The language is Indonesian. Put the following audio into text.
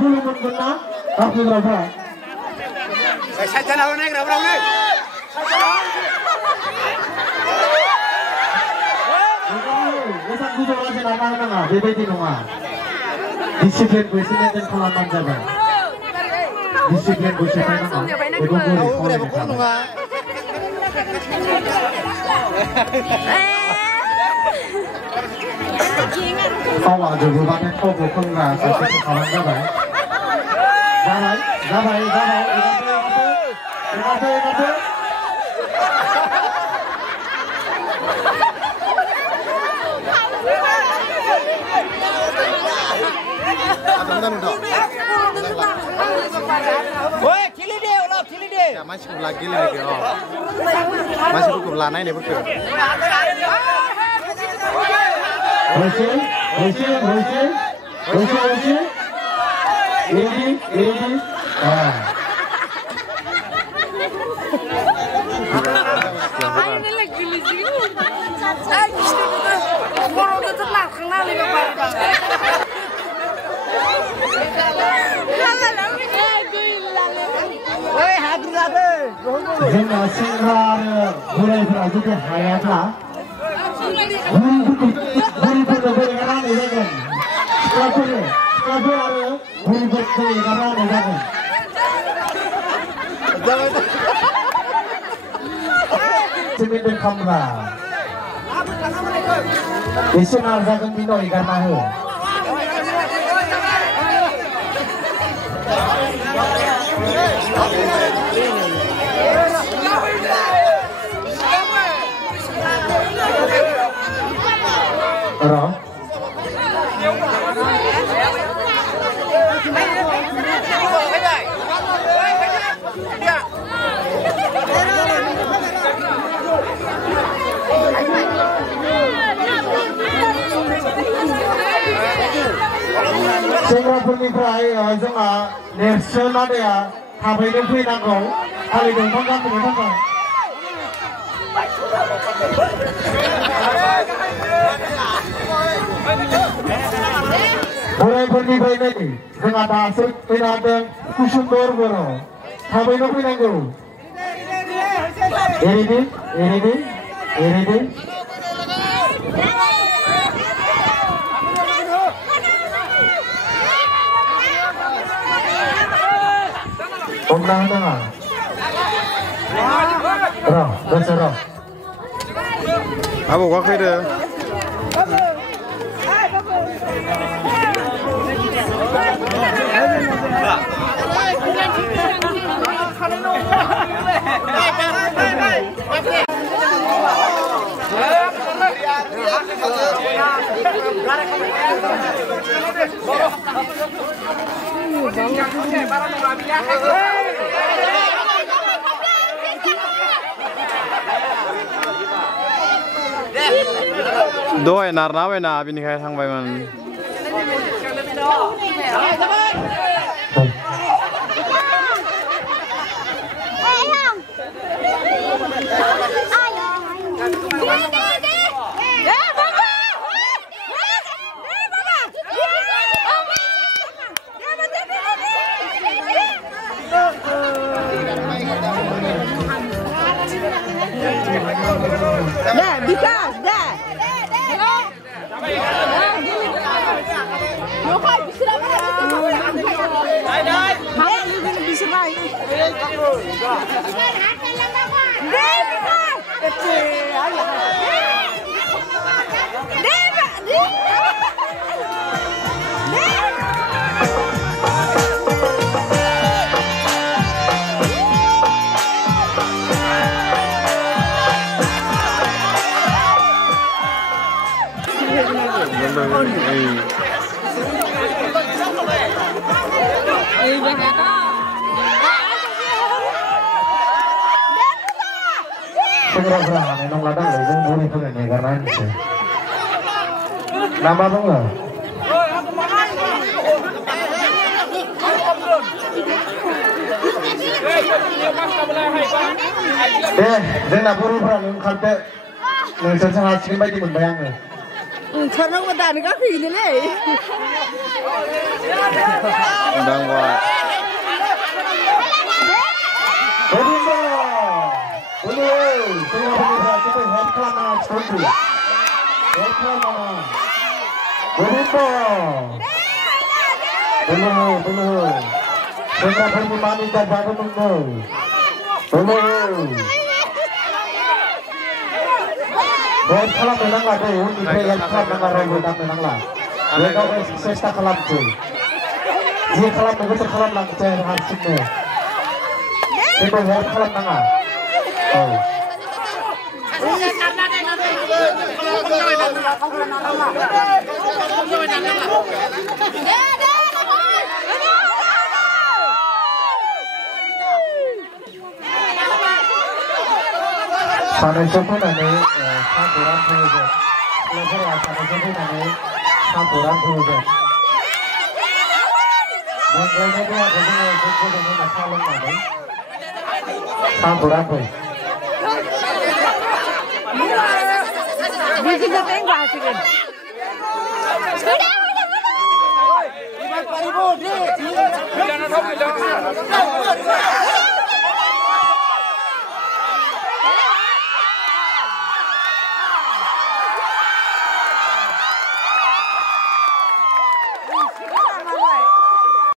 Bulu mengenang, aku berapa? Saya jalan naik, berapa naik? Kesan kudu aja nama bebeti nonga. Disiplin dan kelaman jaga. Disiplin nama. Ego nonga. Kau aja bukannya kau bukan nggak sesuatu kelaman jaga. Gabai. Woi, cili deh. Ya, masih lagi lagi. Masih cukup lanai deh betul. Bersih. Ini. Ini lagi di sini. Orang itu ternak kenal lima barang. Woi, hadir lagi. Jangan singkar mulai berajut hayatlah. Buri berlebihan ini kan. Setelah ada buri berlebihan ini kan. Cemin dan kamera. Isu narzakan bino ikan mahu. सेंग्राफोरनिफ्राय जोंहा नेरसोन आदाया थाबैनो फैनांगौ थालिर दंफां गाखोनो थाखाय बोराइफोरनिफ्राय नै जोंहा दासो फैनो हादों कुसुमदर बर' थाबैनो फैनांगौ एरिदि Omnang tengah. Roh. Apa kau kira? Doi narna na bini khai thang bai man Segera memang ladang lagi boleh tuh nih karena ini. Nama tuh nggak? Deh, saya nak buru berani kalpe. नोंसोरजों हासिगोन बायदि मोनबाय आङो नोंसोरनाव दानो गाखोयोनोलै दांबाय Buat kalau menang lah deh, untuk player kalau menang ragu tak menang lah. Mereka sukses tak kalah tu. Dia kalah mereka kalah lang cahaya hasilnya. Itu buat kalah menang. Oh. Sana sempurna campuran tujuh, lepas sana sempurna campuran tujuh. Mengapa dia begini? Sempurna masalah mana? Campuran tujuh. Bikin apa yang bahas ini?